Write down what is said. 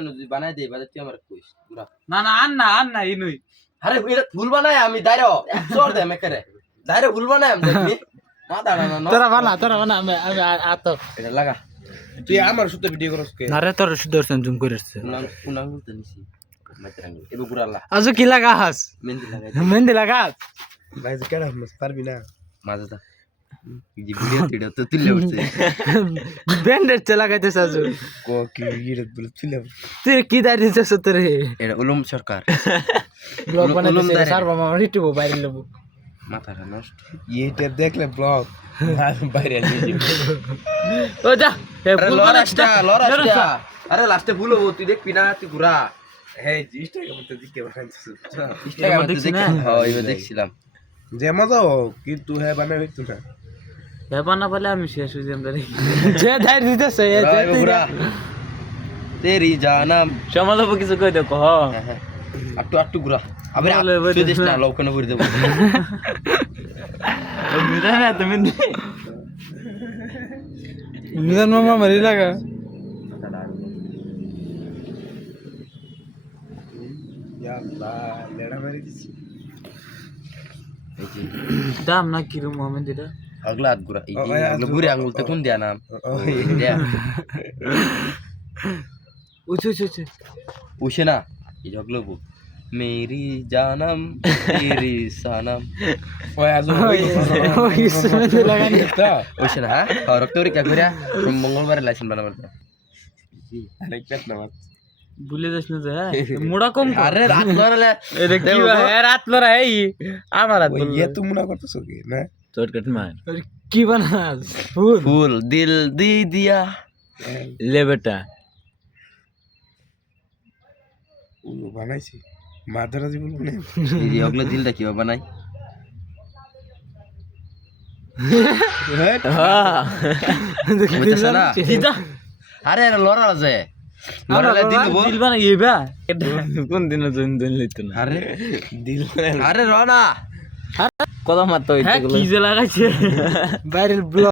pen যদি বানাই দেই বাদে তুই আমার কইস বুড়া না আন না ইনুই আরে এটা ফুল বানাই আমি দাইরো চোর দে মেকারে দাইরো ফুল বানাই আমি দেখবি না দাঁড়া না তোরা বানা আমি আতো এটা লাগা তুই আমার সাথে ভিডিও করছ কে না রে তোর সুদর্শন জুম করেছে পুনা বলতে নিছি মাইতরাঙ্গি এবে বুড়া আল্লাহ আজু কি লাগাস মেহেন্দি লাগাই লাগাস ভাই কেডা মাছ পারবি না মাজা জি ভিডিও তিড়া তো তুলে উঠছে ব্যান্ডেজ লাগাইতেছ আজু কো কি ইরে বলে তুলে তুই কি দাঁড়িয়েছিস তোরে এটা উলুম সরকার ব্লগ বানাইতেছিস সারবা মামা ইউটিউব বাইরে লব মাথাটা নষ্ট এইটা দেখলে ব্লগ বাইরে আসি ও যা লরাস্টা আরে লাস্টে ভুল হবো তুই দেখবি না তুই ঘুরা হ্যাঁ ইনস্টাগ্রামে তো দিকে বানাইছিস দেখছিলাম যে মজা কিন্তু হ্যাঁ বানাই হইতো না ব্যাপার না বলে আমি শেষ হয়ে যাম রে যে দাঁড়িয়েছিস তেরি জানাম সমালোপ কিছু কই দেখো আট্টু ঘুরা আবার তুই দেশ না লৌকানো করে দেবো মিরা না তুমি মিজান মামা মারি লাগা ইয়াল্লাহ লেড়া মারি দিছি দাম না কি রুম মোহাম্মদ এটা আগলা হাত ঘুরা এই বুড়ি আঙুলতে কোন দিয়া নাম উঁচু উঠে না এই ঝগলো মেরি জানাম তেরি সানাম ওই আজু ওই সময় লাগানি উঠে না হ্যাঁ রক্ত পরীক্ষা করিয়া মঙ্গলবারে লাইসেন্স বানাবার আরেক পেট না মাছ ভুলে যাস না যে মোড়া কম আরে রাত লড়ালে এটা কি রাত লড়া এই আমার রাত ওই ইয়ে তুমি না করতেছ কি না চটকট মার কি বানাস ফুল দিল দি দিয়া ले बेटा উলো বানাইছি মাদারাজি বলবো না এই ওগুলো দিলটা কিভাবে বানাই हां বুঝছ না सीधा আরে লড়া আছে লড়ালে দিল বল दिल बना ये बा কোন দিন দিন লইতো না আরে দিল আরে রনা কত মাত্র হইতো কি যে লাগাইছে ভাইরাল ব্লগ